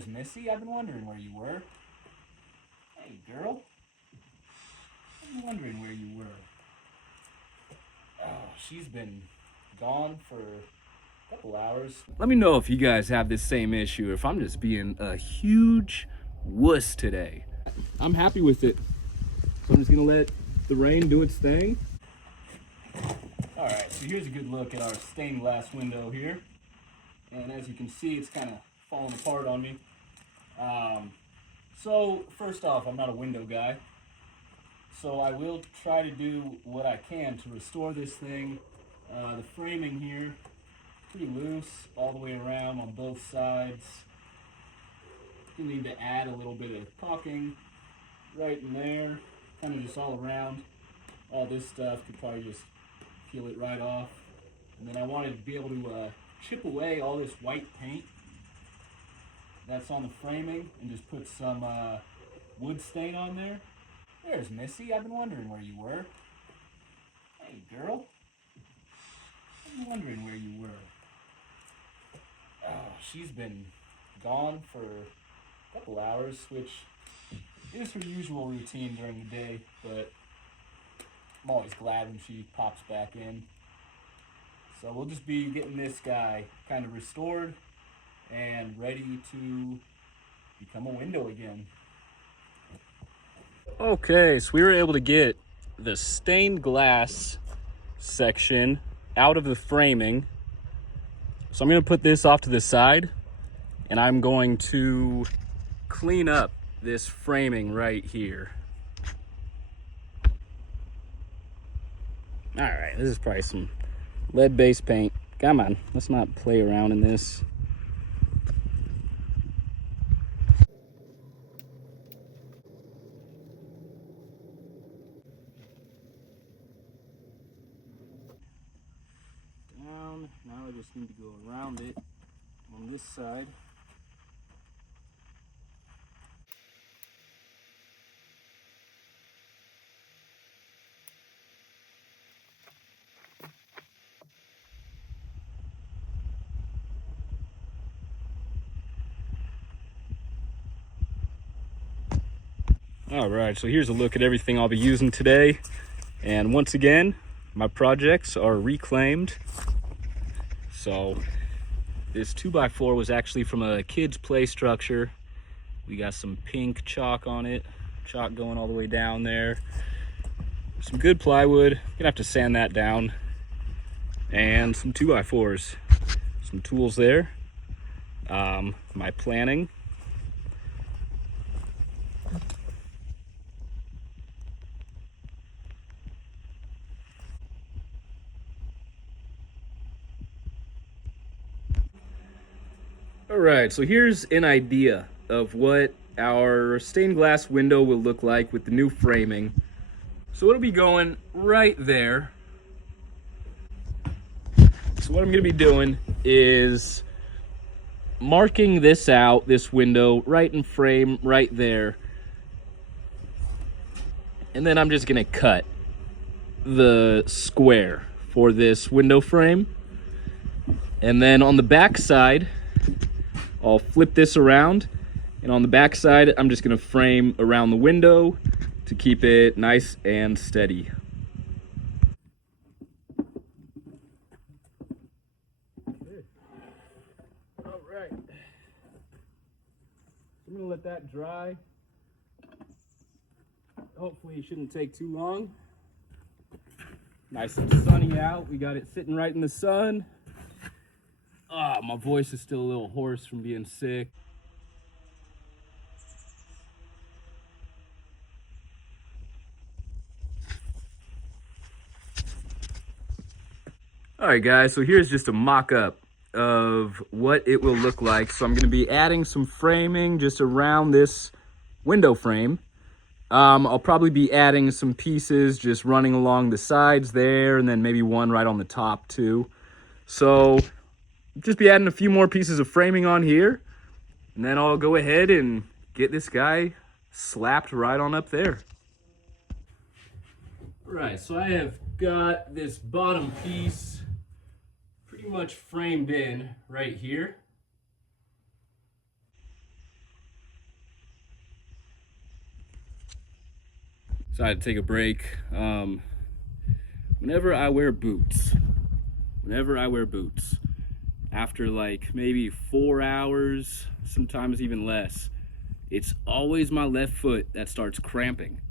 There's Missy. I've been wondering where you were. Hey, girl. I've been wondering where you were. Oh, she's been gone for a couple hours. Let me know if you guys have this same issue, if I'm just being a huge wuss today. I'm happy with it. So I'm just gonna let the rain do its thing. All right, so here's a good look at our stained glass window here. And as you can see, it's kind of falling apart on me. So first off, I'm not a window guy. So I will try to do what I can to restore this thing. The framing here, pretty loose all the way around on both sides. You need to add a little bit of caulking right in there, kind of just all around. All this stuff could probably just peel it right off. And then I wanted to be able to chip away all this white paint that's on the framing and just put some wood stain on there. There's Missy. I've been wondering where you were. Hey, girl. I've been wondering where you were. Oh, she's been gone for a couple hours, which is her usual routine during the day, but I'm always glad when she pops back in. So we'll just be getting this guy kind of restored and ready to become a window again. Okay, so we were able to get the stained glass section out of the framing. So I'm going to put this off to the side and I'm going to clean up this framing right here. All right, this is probably some lead-based paint. Come on, let's not play around in this. Down, now I just need to go around it on this side. All right, so here's a look at everything I'll be using today. And once again, my projects are reclaimed. So this 2x4 was actually from a kid's play structure. We got some pink chalk on it, chalk going all the way down there. Some good plywood, gonna have to sand that down. And some 2x4s, some tools there. My planning. All right, so here's an idea of what our stained glass window will look like with the new framing. So it'll be going right there. So what I'm gonna be doing is marking this out, this window, right in frame, right there. And then I'm just gonna cut the square for this window frame. And then on the back side, I'll flip this around, and on the back side, I'm just gonna frame around the window to keep it nice and steady. All right. I'm gonna let that dry. Hopefully it shouldn't take too long. Nice and sunny out. We got it sitting right in the sun. My voice is still a little hoarse from being sick. All right, guys, so here's just a mock-up of what it will look like. So I'm gonna be adding some framing just around this window frame. I'll probably be adding some pieces just running along the sides there, and then maybe one right on the top too. So just be adding a few more pieces of framing on here, and then I'll go ahead and get this guy slapped right on up there. Right, so I have got this bottom piece pretty much framed in right here. Decided to take a break. Whenever I wear boots, after like maybe 4 hours, sometimes even less, it's always my left foot that starts cramping.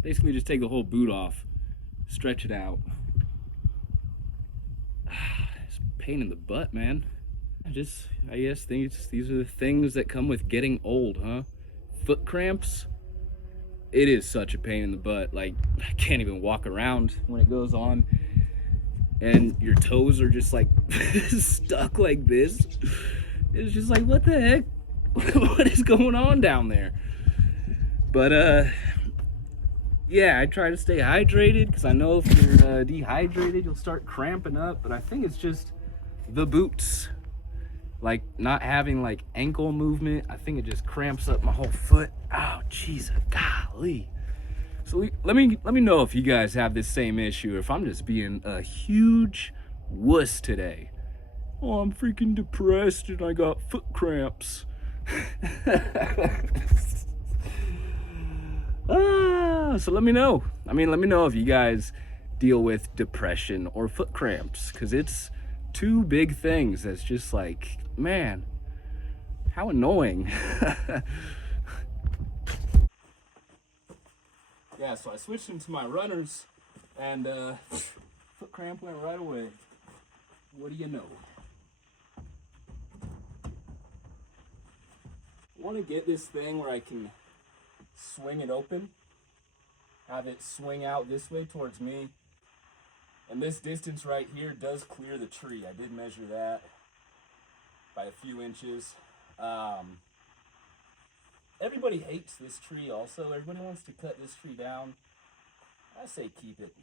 Basically just take the whole boot off, stretch it out. It's a pain in the butt, man. I guess these are the things that come with getting old, huh? Foot cramps. It is such a pain in the butt. Like, I can't even walk around when it goes on. And your toes are just like stuck like this. It's just like, what the heck? What is going on down there? But yeah, I try to stay hydrated because I know if you're dehydrated, you'll start cramping up. But I think it's just the boots, like not having like ankle movement. I think it just cramps up my whole foot. Oh, Jesus, golly. So let me know if you guys have this same issue, or if I'm just being a huge wuss today. Oh, I'm freaking depressed and I got foot cramps. So let me know. Let me know if you guys deal with depression or foot cramps, because it's two big things that's just like, man, how annoying. Yeah, so I switched into my runners, and foot cramp went right away. What do you know? I want to get this thing where I can swing it open, have it swing out this way towards me, and this distance right here does clear the tree. I did measure that by a few inches. Everybody hates this tree also. Everybody wants to cut this tree down. I say keep it.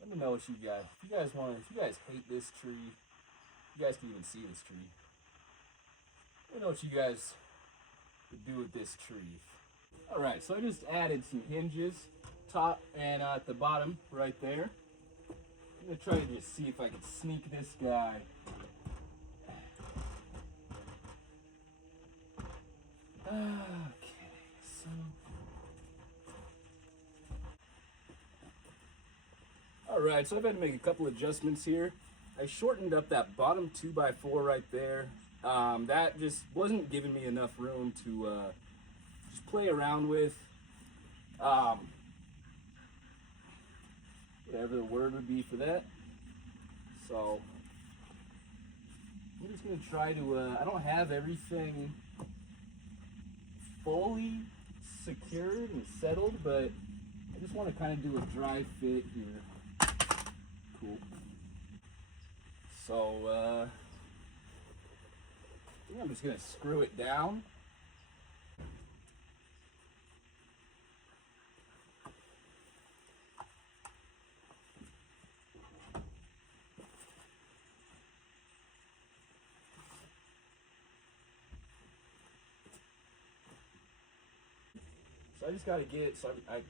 Let me know what you guys, if you guys hate this tree, you guys can even see this tree. Let me know what you guys would do with this tree. Alright, so I just added some hinges, top and at the bottom right there. I'm going to try to just see if I can sneak this guy. Okay, so alright, so I've had to make a couple adjustments here. I shortened up that bottom 2x4 right there. That just wasn't giving me enough room to just play around with. Whatever the word would be for that. So I'm just going to try to, I don't have everything fully secured and settled, but I just want to kind of do a dry fit here. Cool. So I think I'm just going to screw it down. So I just got to get, so I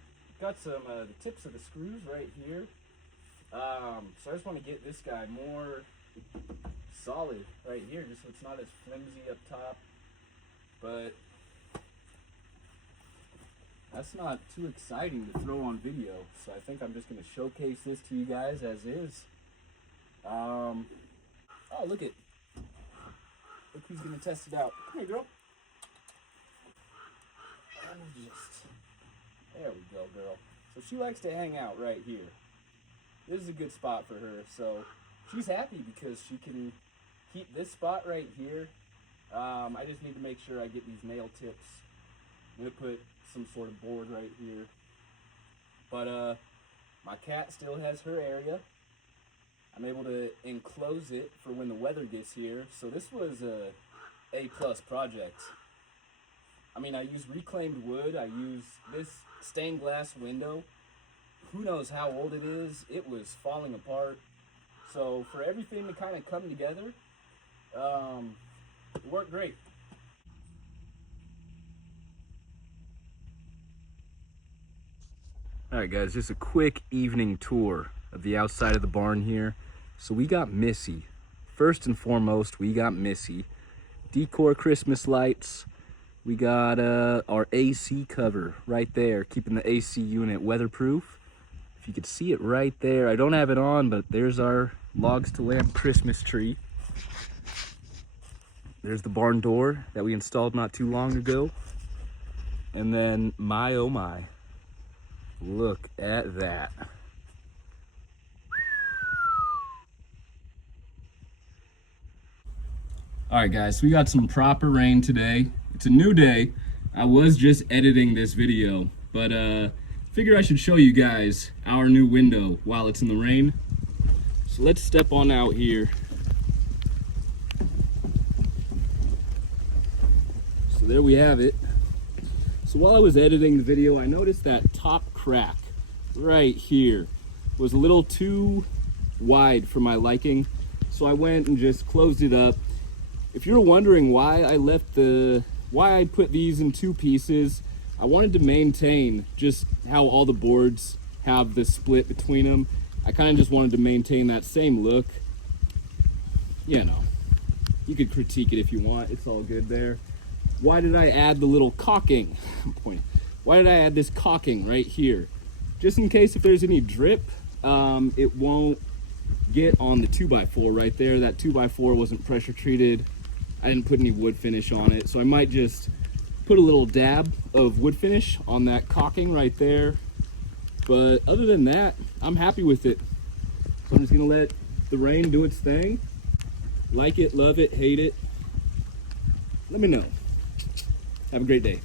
got some, the tips of the screws right here. So I just want to get this guy more solid right here, just so it's not as flimsy up top. But that's not too exciting to throw on video. So I think I'm just going to showcase this to you guys as is. Oh, look who's going to test it out. Come here, girl. There we go, girl. So she likes to hang out right here. This is a good spot for her. So she's happy because she can keep this spot right here. I just need to make sure I get these nail tips. I'm going to put some sort of board right here. But my cat still has her area. I'm able to enclose it for when the weather gets here. So this was a A+ project. I mean, I use reclaimed wood. I use this stained glass window. Who knows how old it is? It was falling apart. So for everything to kind of come together, it worked great. All right, guys, just a quick evening tour of the outside of the barn here. So we got Missy. First and foremost, we got Missy. Decor Christmas lights. We got our AC cover right there, keeping the AC unit weatherproof. If you could see it right there, I don't have it on, but there's our logs to lamp Christmas tree. There's the barn door that we installed not too long ago. And then, my oh my, look at that. All right, guys, so we got some proper rain today. It's a new day. I was just editing this video, but figure I should show you guys our new window while it's in the rain. So let's step on out here. So there we have it. So while I was editing the video, I noticed that top crack right here was a little too wide for my liking. So I went and just closed it up. If you're wondering why I put these in two pieces, I wanted to maintain just how all the boards have the split between them. I kind of just wanted to maintain that same look. You know, you could critique it if you want, it's all good there. Why did I add the little caulking? Why did I add this caulking right here? Just in case if there's any drip, it won't get on the 2x4 right there. That 2x4 wasn't pressure treated. I didn't put any wood finish on it, so I might just put a little dab of wood finish on that caulking right there. But other than that, I'm happy with it. So I'm just gonna let the rain do its thing. Like it, love it, hate it. Let me know. Have a great day.